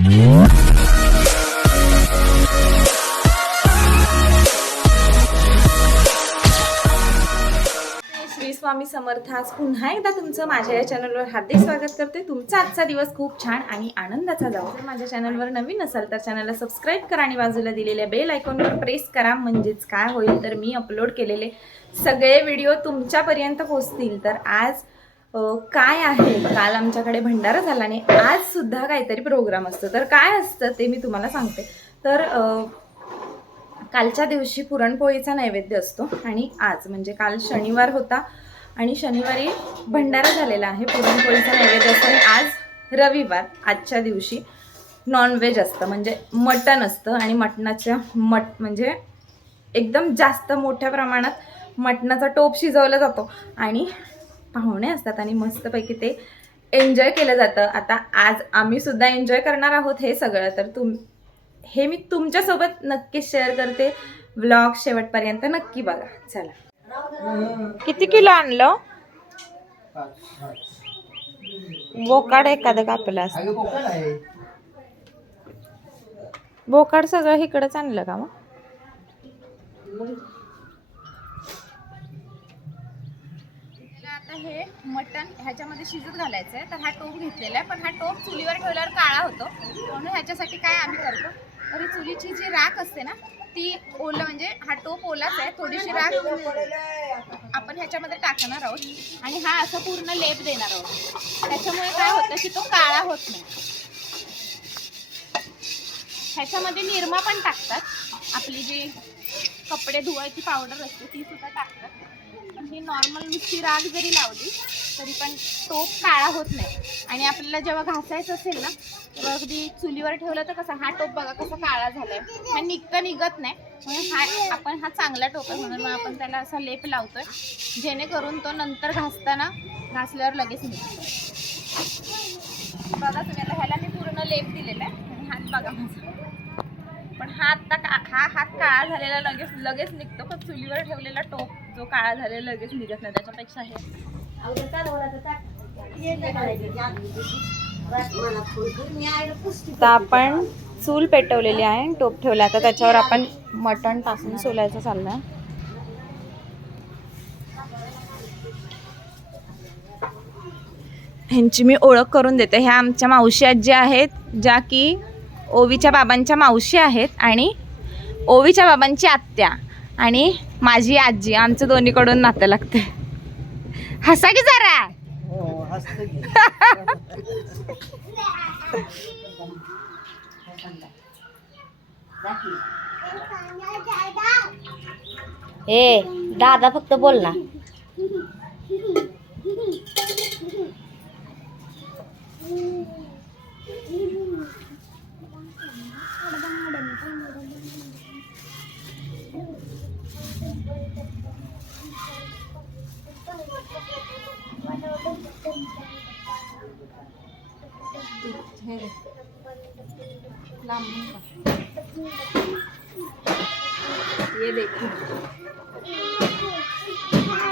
श्री स्वामी समर्थ. आज पुन्हा एकदा तुमचं माझ्या या चॅनलवर हार्दिक स्वागत करते. तुमचा आजचा दिवस खूप छान आणि आनंदाचा जावो. जर माझ्या चॅनलवर नवीन असाल तर चॅनलला सबस्क्राईब करा आणि बाजूला दिलेल्या बेल आयकॉनवर प्रेस करा. म्हणजेच काय होईल तर मी अपलोड केलेले सगळे व्हिडिओ तुमच्यापर्यंत पोहोचतील. तर आज काय आहे, काल आमच्याकडे भंडारा झाला आणि आज सुद्धा काहीतरी प्रोग्राम असतो. तर काय असतं ते मी तुम्हाला सांगते. तर कालच्या दिवशी पुरणपोळीचा नैवेद्य असतो आणि आज म्हणजे काल शनिवार होता आणि शनिवारी भंडारा झालेला आहे, पुरणपोळीचा नैवेद्य असतो. आणि आज रविवार, आजच्या दिवशी नॉनव्हेज असतं म्हणजे मटण असतं आणि मटणाच्या म्हणजे एकदम जास्त मोठ्या प्रमाणात मटणाचा टोप शिजवला जातो आणि पाहुणे असतात आणि मस्तपैकी ते एन्जॉय केलं जातं. आता आज आम्ही सुद्धा एन्जॉय करणार आहोत हे सगळं. तर हे मी तुमच्यासोबत नक्कीच शेअर करते. व्लॉग शेवटपर्यंत नक्की बघा. चला. किती किलो आणलं? बोकाड एखादं कापलं असतं. बोकाड सगळं इकडंच आणलं का मग? आता हे मटण ह्याच्यामध्ये शिजत घालायचं आहे. तर हा टोप घेतलेला आहे, पण हा टोप चुलीवर ठेवल्यावर काळा होतो. म्हणून ह्याच्यासाठी काय आम्ही करतो, तर चुलीची जी राख असते ना ती ओलं, म्हणजे हा टोप ओलाच आहे, थोडीशी राख आपण ह्याच्यामध्ये टाकणार आहोत आणि हा असं पूर्ण लेप देणार आहोत. त्याच्यामुळे काय होतं की तो काळा होत नाही. ह्याच्यामध्ये निरमा पण टाकतात, आपली जी कपडे धुवायची पावडर असते ती सुद्धा टाकतात. ही नॉर्मल नुसती राख जरी लावली तरी पण टोप काळा होत नाही. आणि आपल्याला जेव्हा घासायचं असेल ना तेव्हा अगदी चुलीवर ठेवलं तर कसा हा टोप बघा कसा काळा झालाय, हा निघत नाही. म्हणून हा चांगला टोप आहे, म्हणून आपण त्याला असा लेप लावतोय जेणेकरून तो नंतर घासल्यावर लगेच निघतो. बघा तुम्ही, आता ह्याला मी पूर्ण लेप दिलेला आहे आणि हात बघा माझा. पण हा हात काळा झालेला लगेच निघतो, पण चुलीवर ठेवलेला टोप जो काळा झालेला लगेच निघत नाही. त्याच्यापेक्षा हे आपण चूल पेटवलेली आहे, टोप ठेवला. आता त्याच्यावर आपण मटण टाकून सोलायचं चाललंय. ह्यांची मी ओळख करून देते. ह्या आमच्या मावशी आजी आहेत, ज्या की ओवीच्या बाबांच्या मावशी आहेत आणि ओवीच्या बाबांची आत्या आणि माझी आजी. आमचं दोन्हीकडून नातं लागते. हसा की जरा. ए दादा फक्त बोल ना. ये देखो,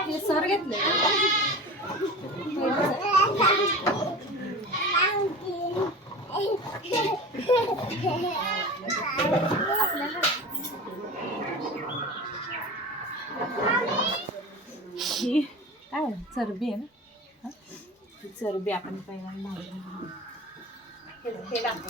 हे सर घेतले. ही काय चरबी आहे ना, चरबी आपण पहिल्यांदा भाजून हे टाकतो.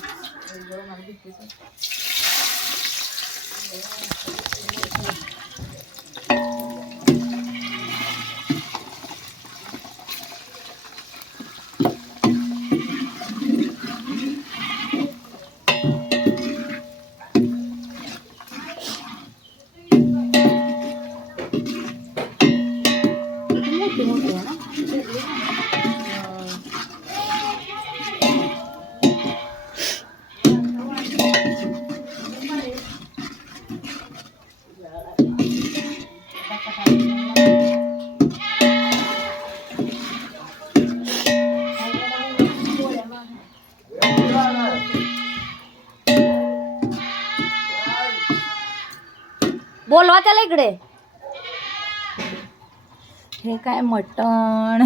बोलवा त्याला इकडे. हे काय मटण.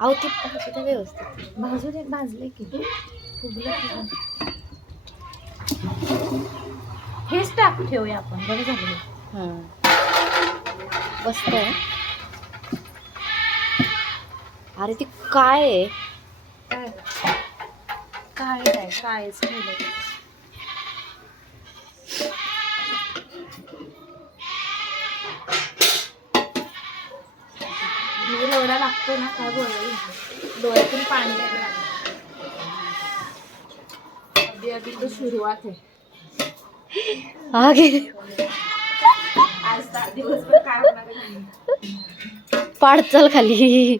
अहो ते व्यवस्थित भाजले की हेच टाक ठेवूया आपण. बरं झालं हे. मस्त आहे. अरे ती काय आहे? कायच ठेवलं ते. दूर एवढा लागतो ना, काय बोलायला डोळ्यातून पाणी यायला लागलं. अभी तो सुरुवात आहे. आगे आज दिवसभर काय होणार आहे? पाडचल खाली.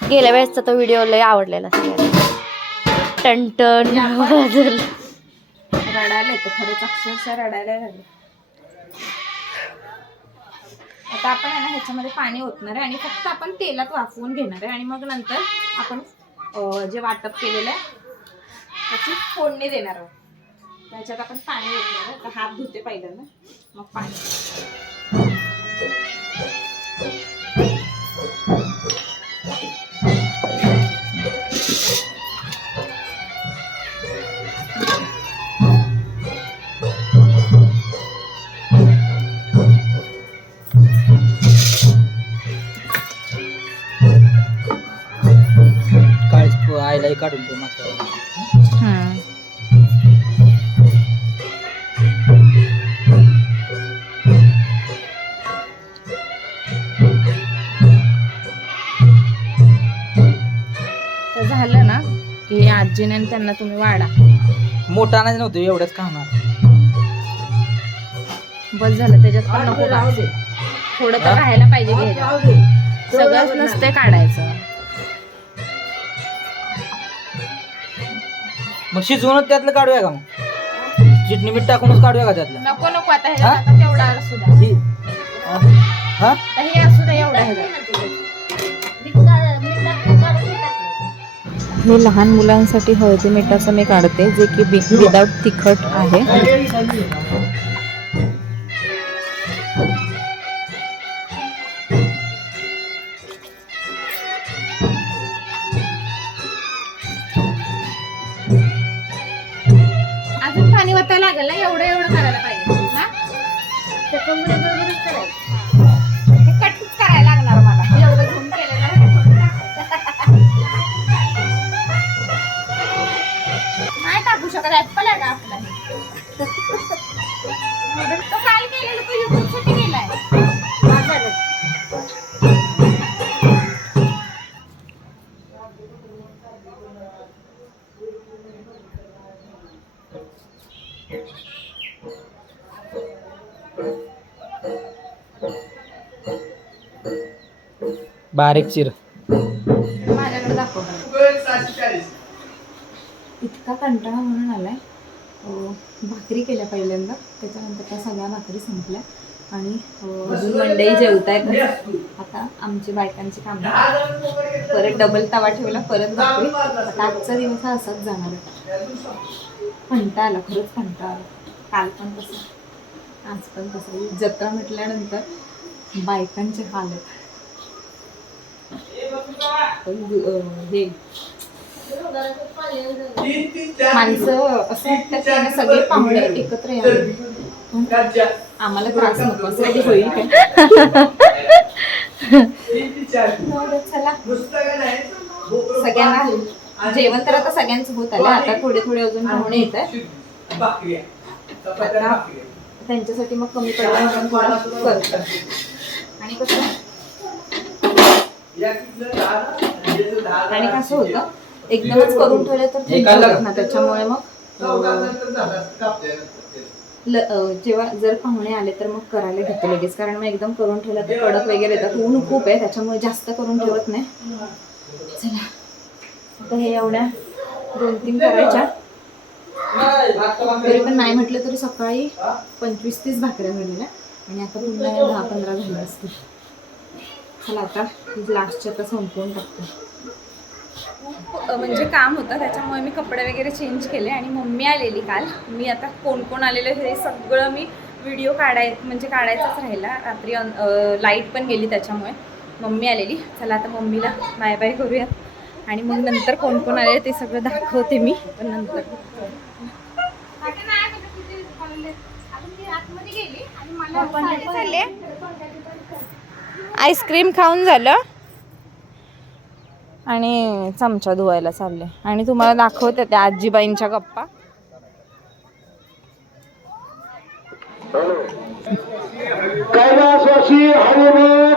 गेल्या वेळेसचा तो व्हिडिओ लय आवडलेला सगळ्यांना. टन वाजल. रडायला येतं खरंच, अक्षरशः रडायला लागलं. आता आपण आहे ना ह्याच्यामध्ये पाणी ओतणार आहे आणि फक्त आपण तेलात वाफवून घेणार आहे आणि मग नंतर आपण जे वाटप केलेलं आहे त्याची फोडणी देणार आहोत. त्याच्यात आपण पाणी ओतणार आहे. तर हात धुते पहिल्यांदा, मग पाणी. आईलाही काढून तो मागच्या तर झालं ना की आजीने आणि त्यांना तुम्ही वाढा. मोठा नाही नव्हतं एवढंच खाणार. बस झालं, त्याच्यात पण नको राहू दे. थोडं तर राहायला पाहिजे की ह्याच्यात. सगळंच नसते काढायचं. मग शिजवूनच त्यातलं काढूया का? मग चटणी मीठ टाकूनच काढूया का त्यातलं? नको नको, आता ह्याच्यात आता तेवढा असू द्या. ही हा आता हे असू द्या एवढा ह्याच्यात. हे लहान मुलांसाठी हळदी मिठाचं मी काढते, जे की विदाउट तिखट आहे. अजून पाणी वाटायला लागेल ना, एवढं एवढं करायला पाहिजे. हा हे कटच करायला लागणार मला, एवढं घेऊन केलेलं नाही टाकू शकत. ऍपल आहे का आपला? तो काल केलेलं, तो युट्यूब साठी केलाय. बारीक चिर. माझ्याकडे दाखव. इतका कंटाळा म्हणून आलाय. भाकरी केल्या पहिल्यांदा, त्याच्यानंतर त्या सगळ्या भाकरी संपल्या आणि अजून मंडई जेवतायत. आता आमची बायकांची कामं, परत डबल तवा ठेवला, परत भाकरी. आता आजचा दिवस हा असाच जाणार आहे. कंटाळा आला, खरंच कंटाळा आला. काल पण तसं, आज पण तसं. जत्रा म्हटल्यानंतर बायकांचे हाल आहेत. हे माणसं असं वाटतं की आम्ही सगळे पाहुणे एकत्र यावे, आम्हाला त्रास नको असं कधी होईल काय? चला, सगळ्यांना जेवण तर आता सगळ्यांचं होत आलं. आता थोडे थोडे अजून पाहुणे येत आहेत. त्यांच्यासाठी मग कमी पडलं म्हणून थोडं करतो. आणि कसं आणि कसं होतं, एकदमच करून ठेवलं तर थंड ना, त्याच्यामुळे मग जेव्हा जर पाहुणे आले तर मग करायला घेते लगेच. कारण मग एकदम करून ठेवलं तर कडक वगैरे येतात. ऊन खूप आहे, त्याच्यामुळे जास्त करून ठेवत नाही. चला, आता हे एवढ्या 2-3 करायच्या. तरी पण नाही म्हटलं तरी सकाळी 25-30 भाकऱ्या झालेल्या आणि आता पुन्हा 10-15 झाल्या असतील. चला, आता लास्टच्या आता संपवून टाकतो. खूप म्हणजे काम होतं, त्याच्यामुळे मी कपडे वगैरे चेंज केले आणि मम्मी आलेली काल. मी आता कोण कोण आलेलं हे सगळं मी व्हिडिओ काढायचाच राहिला. रात्री लाईट पण गेली त्याच्यामुळे. मम्मी आलेली. चला आता मम्मीला बाय बाय करूयात आणि मग नंतर कोण कोण आले ते सगळं दाखवते मी पण नंतर. आईस्क्रीम खाऊन झालं आणि चमचा धुवायला चालले आणि तुम्हाला दाखवते त्या आजीबाईंच्या गप्पा. कैलासवासी हरिभाऊ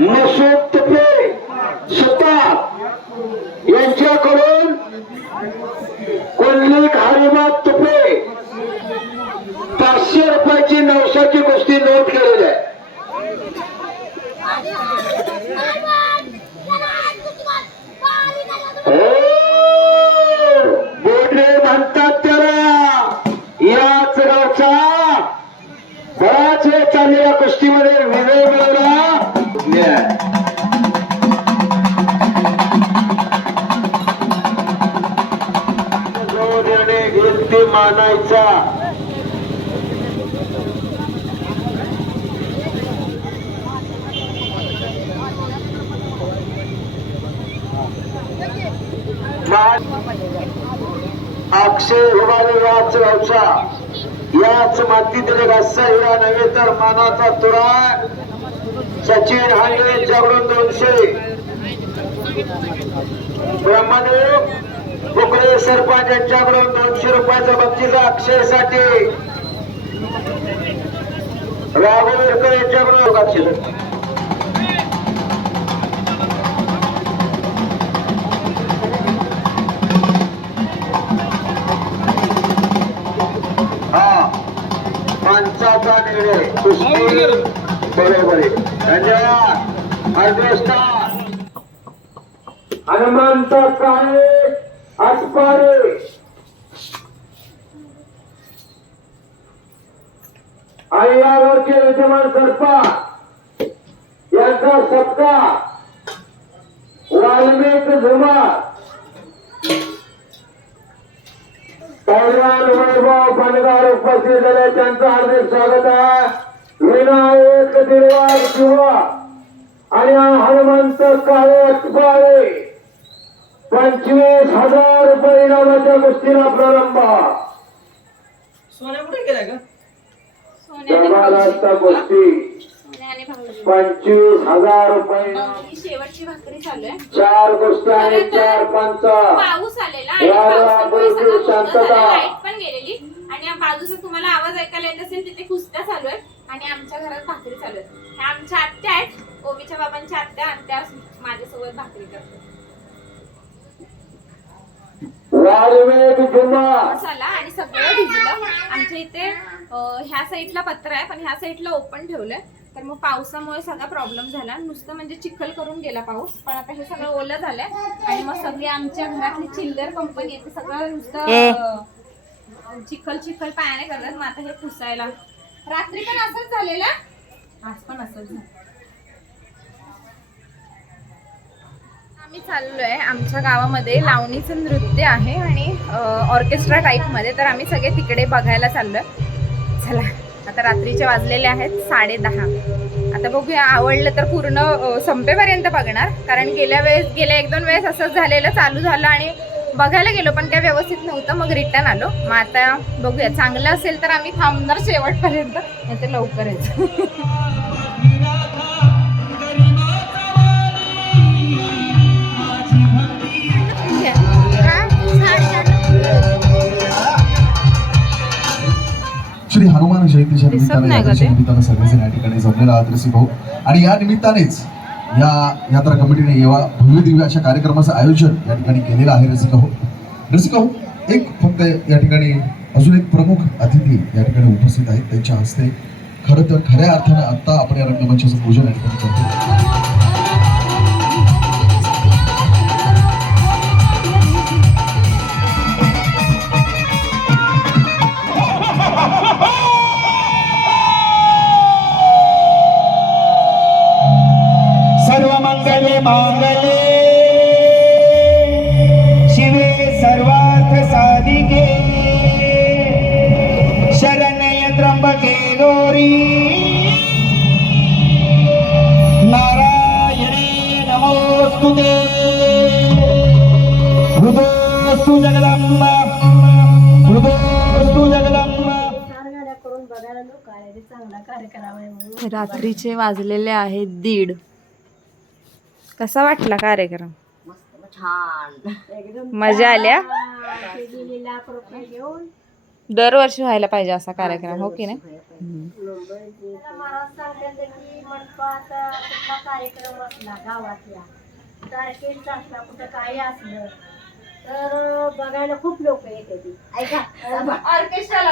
मसूद तुपे स्वतः यांच्याकडून कोल्हे हरिभाऊ तुपे 500 रुपयाची नवसाची कुस्ती नोंद केलेली आहे. बोडरे म्हणतात त्याला. याच गावचा बराच वेळ चाललेल्या कुस्तीमध्ये विजय मिळवला. जो निर्णय घेईल ते मानायचा. अक्षय उभारे याच गावचा, याच मातीतील रस्सा हिरा नव्हे तर मानाचा तुरा. सचिन हांगे जागरण 200. ब्रह्मदेव कुकडे सरपंच यांच्याकडून 200 रुपयाचं बक्षीस अक्षयसाठी. राघवेरकर यांच्याकडून बक्षीस. पंचाचा निर्णय कुस्ती बरोबर आहे. धन्यवाद. अग्रस्टार हनुमंत काळे आटपाडे. अय्यावरचे विद्यमान सरपंच यांचा सत्कार वाल्मिक झुमार. पैलवान वैभव बनगार उपस्थित झाले, त्यांचं हार्दिक स्वागत आहे. विनायक दिलवार किंवा आणि हनुमंत काळे अटपाळे 25,000 रुपये इनामाच्या कुस्तीला प्रारंभ. सोन्या कुठे गेलाय का? जबरदस्त कुस्ती 25,000 रुपये. शेवटची भाकरी चालू आहे. 4 कुस्त्या आणि 4 पंच. पाऊस आलेला आणि पावसामुळे सगळं बंद झालं, लाईट पण गेलेली आणि या बाजूचा तुम्हाला आवाज ऐकायला येत असेल तिथे कुस्त्या चालू आहेत आणि आमच्या घरात भाकरी चालू आहेत. ह्या आमच्या आत्या आहेत, ओवीच्या बाबांच्या आत्या, आणि त्या माझ्यासोबत भाकरी करतात. पाऊस आला आणि सगळं भिजलं. आमच्या इथे ह्या साईडला पत्र आहे पण ह्या साईडला ओपन ठेवलंय, तर मग पावसामुळे सगळा प्रॉब्लेम झाला. नुसतं म्हणजे चिखल करून गेला पाऊस, पण आता हे सगळं ओलं झालंय आणि मग सगळी आमच्या घरातली चिल्लर कंपनी आहे, सगळं नुसतं चिखल पायाने करतात. मग आता हे पुसायला. रात्री पण असंच झालेलं, आज पण असंच झालं. आम्ही चाललोय आमच्या गावामध्ये लावणीचं नृत्य आहे आणि ऑर्केस्ट्रा टाईपमध्ये, तर आम्ही सगळे तिकडे बघायला चाललोय. चला आता रात्रीचे वाजलेले आहेत 10:30. आता बघूया, आवडलं तर पूर्ण संपेपर्यंत बघणार, कारण गेल्या 1-2 वेळेस असंच झालेलं. चालू झालं आणि बघायला गेलो पण काय व्यवस्थित नव्हतं, मग रिटर्न आलो. मग आता बघूया, चांगलं असेल तर आम्ही थांबणार शेवटपर्यंत, नाही तर लवकर यायचं. श्री हनुमान जयंतीच्या निमित्ताने सगळेजण या ठिकाणी जमलेला आहात रसिक भाऊ. आणि या निमित्तानेच या यात्रा कमिटीने भव्य दिव्य अशा कार्यक्रमाचं आयोजन या ठिकाणी केलेलं आहे. रसिक भाऊ एक फक्त या ठिकाणी अजून एक प्रमुख अतिथी या ठिकाणी उपस्थित आहेत, त्यांच्या हस्ते खरं तर खऱ्या अर्थानं आत्ता आपण या रंगमंचाचं पूजन या ठिकाणी करतो. सर्व मंगले मांगले जगदम्ब हृदोस्तु जगदम्ब रात्रीचे वाजलेले आहेत 1:30. कसा वाटला कार्यक्रम? मजा आल्या? दरवर्षी व्हायला पाहिजे असा कार्यक्रम, हो की नाही? कार्यक्रम असला गावातल्या ऑर्केस्ट्रा असला कुठं काही असलं तर बघायला खूप लोक येते. ऐका ऑर्केस्ट्राला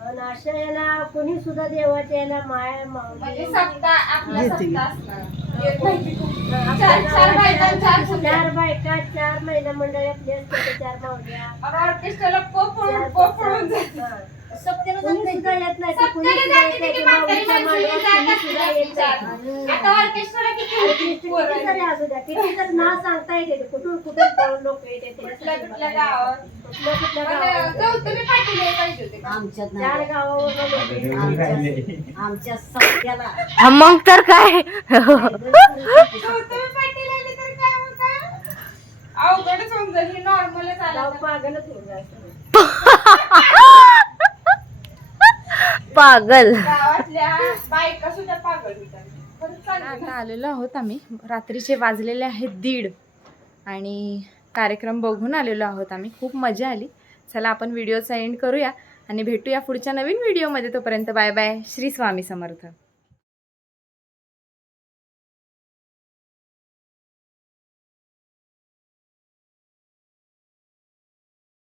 आणि अशा याला कोणी सुद्धा देवाच्या याला माया माऊली 4 बायका 4 महिला मंडळी आपली असते, 4 मावल्या कोणी सुद्धा येत नाही, कोणी सुद्धा येत नाही, माऊलीच्या मांडवात कोणी सुद्धा येत नाही. किती तरी असू द्या, किती तर नाव सांगता येते, कुठून कुठून लोक येते, कुठल्या गावावर 4 गावावर आमच्या सत्याला मग तर काय अवघडच होऊन जाईल, हे नॉर्मलच आलं. पागलच होऊन जायचं. पागल. गावातल्या बायका सुद्धा पागल होतात. आता आलेलो आहोत आम्ही, रात्रीचे वाजलेले आहेत 1:30 आणि कार्यक्रम बघून आलेलो आहोत आम्ही. खूप मजा आली. चला आपण व्हिडिओचा एंड करूया आणि भेटूया पुढच्या नवीन व्हिडिओमध्ये. तोपर्यंत बाय बाय. श्री स्वामी समर्थ.